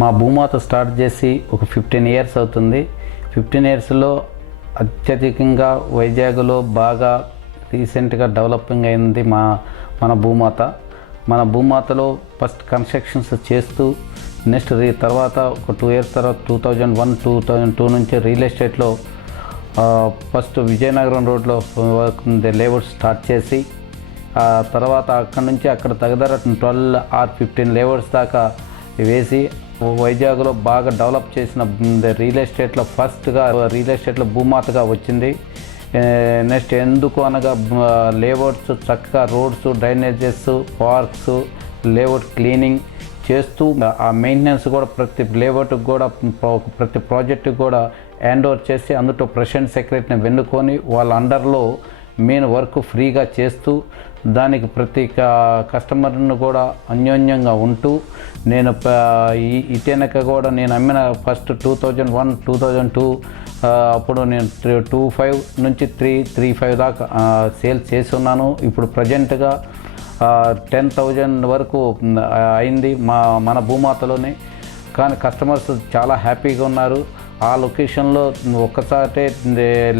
మా భూమాత స్టార్ట్ చేసి ఒక 15 ఇయర్స్ అవుతుంది. 15 ఇయర్స్లో అత్యధికంగా వైజాగ్లో బాగా రీసెంట్గా డెవలపింగ్ అయింది మన భూమాత. మన భూమాతలో ఫస్ట్ కన్స్ట్రక్షన్స్ చేస్తూ నెక్స్ట్ తర్వాత ఒక 2 ఇయర్స్ తర్వాత 2001-2002 నుంచి రియల్ ఎస్టేట్లో ఫస్ట్ విజయనగరం రోడ్లో లేఅవుట్ స్టార్ట్ చేసి ఆ తర్వాత అక్కడ నుంచి అక్కడ దగ్గర 12 or 15 లేఅవుట్స్ దాకా వేసి వైజాగ్లో బాగా డెవలప్ చేసిన రియల్ ఎస్టేట్లో ఫస్ట్గా రియల్ ఎస్టేట్లో భూమాతగా వచ్చింది. నెక్స్ట్ ఎందుకు అనగా లేఅవుట్స్ చక్కగా roads, drainages, parks, layout cleaning చేస్తూ ఆ మెయింటెనెన్స్ కూడా ప్రతి లేఅవుట్కి కూడా ప్రతి ప్రాజెక్టుకి కూడా హ్యాండ్ ఓవర్ చేసి అందులో ప్రెసిడెంట్ సెక్రటరీని వెన్నుకొని వాళ్ళ అండర్లో మెయిన్ వర్క్ ఫ్రీగా చేస్తూ దానికి ప్రతి కస్టమర్ను కూడా అన్యోన్యంగా ఉంటూ నేను ఇటెనక కూడా నేను అమ్మిన ఫస్ట్ 2001-2002 అప్పుడు నేను 25 నుంచి 335 దాకా సేల్స్ చేసి ఉన్నాను. ఇప్పుడు ప్రజెంట్గా 10,000 వరకు అయింది మన భూమాతలోనే. కానీ కస్టమర్స్ చాలా హ్యాపీగా ఉన్నారు. ఆ లొకేషన్లో ఒక్కసారి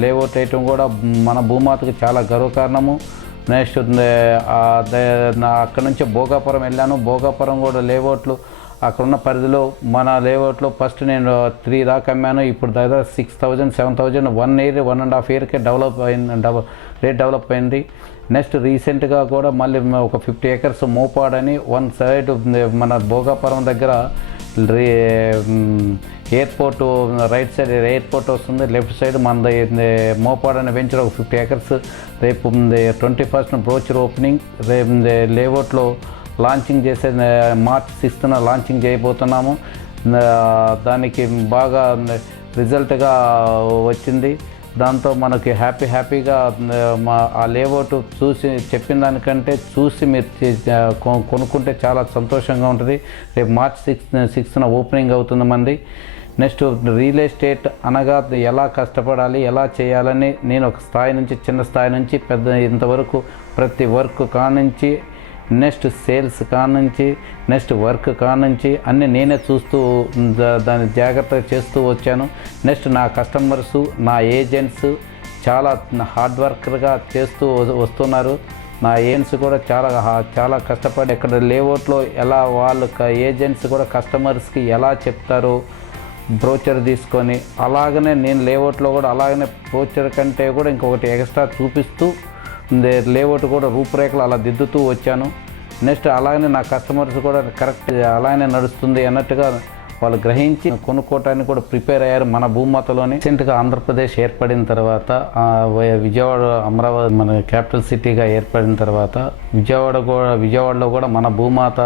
లేఅవుట్ వేయటం కూడా మన భూమాతకి చాలా గర్వకారణము. నెక్స్ట్ అక్కడ నుంచి భోగాపురం వెళ్ళాను. భోగాపురం కూడా లేఅవుట్లు అక్కడున్న పరిధిలో మన లేఅవుట్లో ఫస్ట్ నేను 3 దాకా అమ్మాను. ఇప్పుడు దాదాపు 6,000, 7,000 1.5 ఇయర్కే రేట్ డెవలప్ అయింది. నెక్స్ట్ రీసెంట్గా కూడా మళ్ళీ ఒక 50 acres మోపాడని వన్ సైడ్ మన భోగాపురం దగ్గర ఎయిర్పోర్ట్ రైట్ సైడ్ ఎయిర్పోర్ట్ వస్తుంది, లెఫ్ట్ సైడ్ మన మోపాడని వెంచర్ ఒక 50 acres రేపు 21st బ్రోచర్ ఓపెనింగ్ రేపు లేఅవుట్లో లాంచింగ్ చేసే March 6th లాంచింగ్ చేయబోతున్నాము. దానికి బాగా రిజల్ట్గా వచ్చింది. దాంతో మనకి హ్యాపీగా ఆ లేఅవుట్ చూసి చెప్పిన దానికంటే చూసి మీరు కొనుక్కుంటే చాలా సంతోషంగా ఉంటుంది. రేపు March 6th ఓపెనింగ్ అవుతుంది మంది. నెక్స్ట్ రియల్ ఎస్టేట్ అనగా ఎలా కష్టపడాలి, ఎలా చేయాలని నేను ఒక స్థాయి నుంచి చిన్న స్థాయి నుంచి పెద్ద ఇంతవరకు ప్రతి వర్క్ కానుంచి నెక్స్ట్ సేల్స్ కానుంచి నెక్స్ట్ వర్క్ కానుంచి అన్నీ నేనే చూస్తూ దాన్ని జాగ్రత్తగా చేస్తూ వచ్చాను. నెక్స్ట్ నా కస్టమర్సు, నా ఏజెంట్స్ చాలా హార్డ్ వర్కర్గా చేస్తూ వస్తున్నారు. నా ఏజెంట్స్ కూడా చాలా కష్టపడి ఇక్కడ లేఅవుట్లో ఎలా వాళ్ళు ఏజెంట్స్ కూడా కస్టమర్స్కి ఎలా చెప్తారు బ్రోచర్ తీసుకొని అలాగనే నేను లేఅవుట్లో కూడా అలాగనే బ్రోచర్ కంటే కూడా ఇంకొకటి ఎక్స్ట్రా చూపిస్తూ లేఅవుట్ కూడా రూపురేఖలు అలా దిద్దుతూ వచ్చాను. నెక్స్ట్ అలాగనే నా కస్టమర్స్ కూడా కరెక్ట్ అలాగనే నడుస్తుంది అన్నట్టుగా వాళ్ళు గ్రహించి కొనుక్కోవటానికి కూడా ప్రిపేర్ అయ్యారు మన భూమాతలోని. రీసెంట్గా ఆంధ్రప్రదేశ్ ఏర్పడిన తర్వాత విజయవాడ, అమరావతి మన క్యాపిటల్ సిటీగా ఏర్పడిన తర్వాత విజయవాడలో కూడా మన భూమాత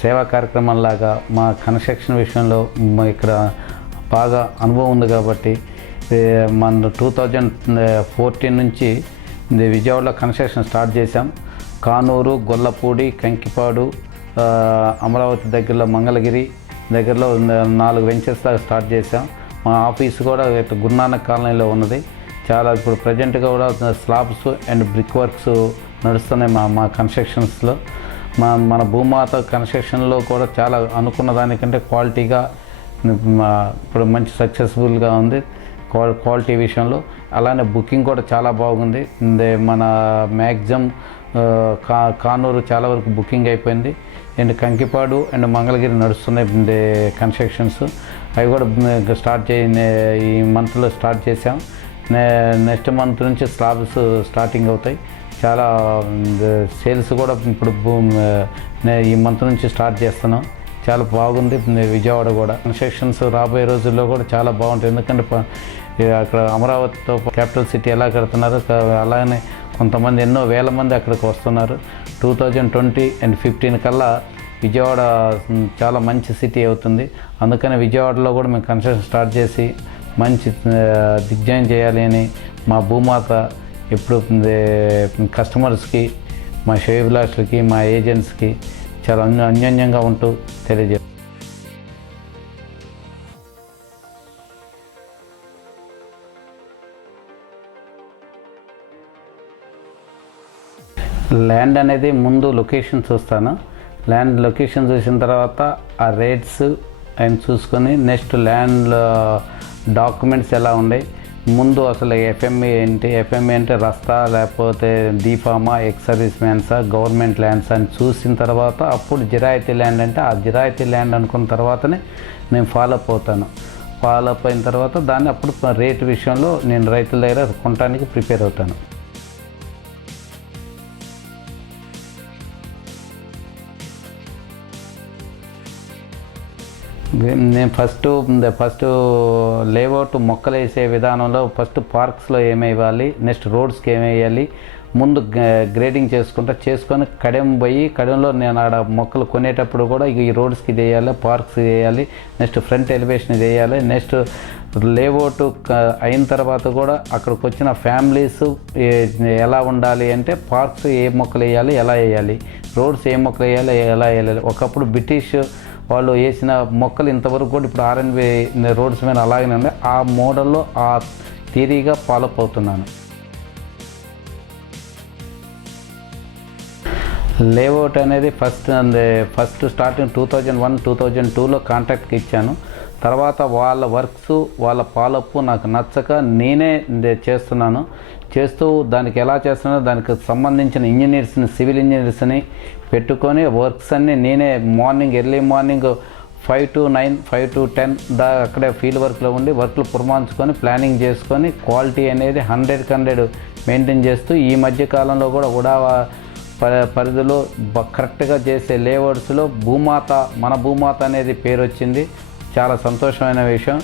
సేవా కార్యక్రమంలాగా మా కన్స్ట్రక్షన్ విషయంలో ఇక్కడ బాగా అనుభవం ఉంది కాబట్టి మన 2014 నుంచి విజయవాడలో కన్స్ట్రక్షన్ స్టార్ట్ చేశాం. కానూరు, గొల్లపూడి, కంకిపాడు, అమరావతి దగ్గరలో మంగళగిరి దగ్గరలో 4 వెంచర్స్ దాకా స్టార్ట్ చేశాం. మా ఆఫీస్ కూడా గురునానక్ కాలనీలో ఉన్నది. చాలా ఇప్పుడు ప్రజెంట్గా కూడా స్లాబ్స్ అండ్ బ్రిక్ వర్క్స్ నడుస్తున్నాయి మా కన్స్ట్రక్షన్స్లో. మన భూమాత కన్స్ట్రక్షన్లో కూడా చాలా అనుకున్న దానికంటే క్వాలిటీగా ఇప్పుడు మంచి సక్సెస్ఫుల్గా ఉంది క్వాలిటీ విషయంలో. అలానే బుకింగ్ కూడా చాలా బాగుంది. మన మ్యాక్సిమం కానూరు చాలా వరకు బుకింగ్ అయిపోయింది. అండ్ కంకిపాడు అండ్ మంగళగిరి నడుస్తున్నాయి కన్స్ట్రక్షన్స్. అవి కూడా ఈ మంత్లో స్టార్ట్ చేసాం. నెక్స్ట్ మంత్ నుంచి స్లాబ్స్ స్టార్టింగ్ అవుతాయి. చాలా సేల్స్ కూడా ఇప్పుడు ఈ మంత్ నుంచి స్టార్ట్ చేస్తున్నాం. చాలా బాగుంది విజయవాడ కూడా. కన్స్ట్రక్షన్స్ రాబోయే రోజుల్లో కూడా చాలా బాగుంటుంది. ఎందుకంటే అక్కడ అమరావతితో క్యాపిటల్ సిటీ ఎలా కడుతున్నారు అలానే కొంతమంది ఎన్నో వేల మంది అక్కడికి వస్తున్నారు. 2020 and 2015 కల్లా విజయవాడ చాలా మంచి సిటీ అవుతుంది. అందుకని విజయవాడలో కూడా మేము కన్స్ట్రక్షన్ స్టార్ట్ చేసి మంచి దిగ్జయం చేయాలి అని మా భూమాత ఎప్పుడు కస్టమర్స్కి, మా శ్రేయోభిలాషులకి, మా ఏజెంట్స్కి చాలా అన్యోన్యంగా ఉంటూ తెలియజేస్తాం. ల్యాండ్ అనేది ముందు లొకేషన్ చూస్తాను. ల్యాండ్ లొకేషన్ చూసిన తర్వాత ఆ రేట్స్ అండ్ చూసుకొని నెక్స్ట్ ల్యాండ్ డాక్యుమెంట్స్ ఎలా ఉన్నాయి, ముందు అసలు ఎఫ్ఎంఏ ఏంటి, ఎఫ్ఎంఏ అంటే రస్తా లేకపోతే డీఫామా, ఎక్స్ సర్వీస్ మ్యాన్సా, గవర్నమెంట్ ల్యాండ్స్ అని చూసిన తర్వాత అప్పుడు జిరాయితీ ల్యాండ్ అంటే ఆ జిరాయితీ ల్యాండ్ అనుకున్న తర్వాతనే నేను ఫాలో అప్ అవుతాను. ఫాలో అప్ అయిన తర్వాత దాన్ని అప్పుడు రేటు విషయంలో నేను రైతుల దగ్గర కొనడానికి ప్రిపేర్ అవుతాను. నేను ఫస్ట్ లేఅవుట్ మొక్కలు వేసే విధానంలో ఫస్ట్ పార్క్స్లో ఏమేయాలి, నెక్స్ట్ రోడ్స్కి ఏమేయాలి, ముందు గ్రేడింగ్ చేసుకొని కడెం పోయి కడెంలో నేను ఆడ మొక్కలు కొనేటప్పుడు కూడా ఈ రోడ్స్కి ఇది వేయాలి, పార్క్స్ వేయాలి, నెక్స్ట్ ఫ్రంట్ ఎలివేషన్ ఇది వేయాలి. నెక్స్ట్ లేఅవుట్ అయిన తర్వాత కూడా అక్కడికి వచ్చిన ఫ్యామిలీస్ ఎలా ఉండాలి అంటే పార్క్స్ ఏ మొక్కలు వేయాలి, ఎలా వేయాలి, రోడ్స్ ఏ మొక్కలు వేయాలి, ఎలా వేయాలి. ఒకప్పుడు బ్రిటిష్ వాళ్ళు వేసిన మొక్కలు ఇంతవరకు కూడా ఇప్పుడు ఆర్ఎన్బి రోడ్స్ మీద అలాగనే ఉన్నాయి. ఆ మోడల్లో ఆ థియరీగా ఫాలో అప్ అవుతున్నాను. లేఅవుట్ అనేది ఫస్ట్ స్టార్టింగ్ 2001-2002లో కాంట్రాక్ట్కి ఇచ్చాను. తర్వాత వాళ్ళ వర్క్స్ వాళ్ళ ఫాలోఅప్ నాకు నచ్చక నేనే చేస్తూ దానికి ఎలా చేస్తున్నానో దానికి సంబంధించిన ఇంజనీర్స్ని, సివిల్ ఇంజనీర్స్ని పెట్టుకొని వర్క్స్ అన్నీ నేనే ఎర్లీ మార్నింగ్ 5 to 9, 5 to 10 అక్కడే ఫీల్డ్ వర్క్లో ఉండి వర్క్లు పురమాయించుకొని ప్లానింగ్ చేసుకొని క్వాలిటీ అనేది 100% మెయింటైన్ చేస్తూ ఈ మధ్య కాలంలో కూడా పరిధిలో కరెక్ట్గా చేసే లేఅవుట్స్లో మన భూమాత అనేది పేరు వచ్చింది. చాలా సంతోషమైన విషయం.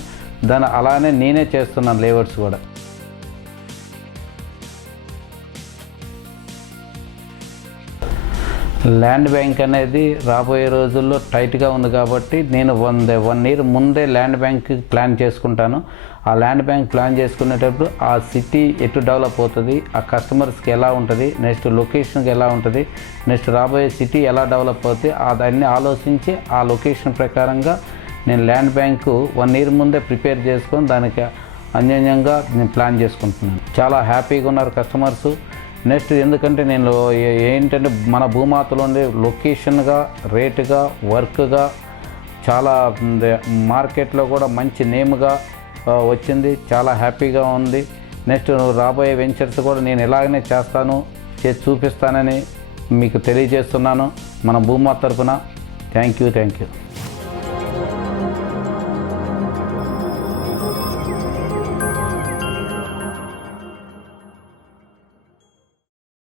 అలానే నేనే చేస్తున్నాను లేఅవుట్స్ కూడా. ల్యాండ్ బ్యాంక్ అనేది రాబోయే రోజుల్లో టైట్గా ఉంది కాబట్టి నేను 1 year ముందే ల్యాండ్ బ్యాంక్ ప్లాన్ చేసుకుంటాను. ఆ ల్యాండ్ బ్యాంక్ ప్లాన్ చేసుకునేటప్పుడు ఆ సిటీ ఎటు డెవలప్ అవుతుంది, ఆ కస్టమర్స్కి ఎలా ఉంటుంది, నెక్స్ట్ లొకేషన్కి ఎలా ఉంటుంది, నెక్స్ట్ రాబోయే సిటీ ఎలా డెవలప్ అవుతుంది, దాన్ని ఆలోచించి ఆ లొకేషన్ ప్రకారంగా నేను ల్యాండ్ బ్యాంకు 1 year ముందే ప్రిపేర్ చేసుకొని దానికి అన్యోన్యంగా నేను ప్లాన్ చేసుకుంటున్నాను. చాలా హ్యాపీగా ఉన్నారు కస్టమర్సు. నెక్స్ట్ ఎందుకంటే నేను ఏంటంటే మన భూమాతలో ఉండే లొకేషన్గా, రేటుగా, వర్క్గా చాలా మార్కెట్లో కూడా మంచి నేమ్గా వచ్చింది. చాలా హ్యాపీగా ఉంది. నెక్స్ట్ రాబోయే వెంచర్స్ కూడా నేను ఎలాగనే చేసి చూపిస్తానని మీకు తెలియజేస్తున్నాను మన భూమాత తరఫున. Thank you.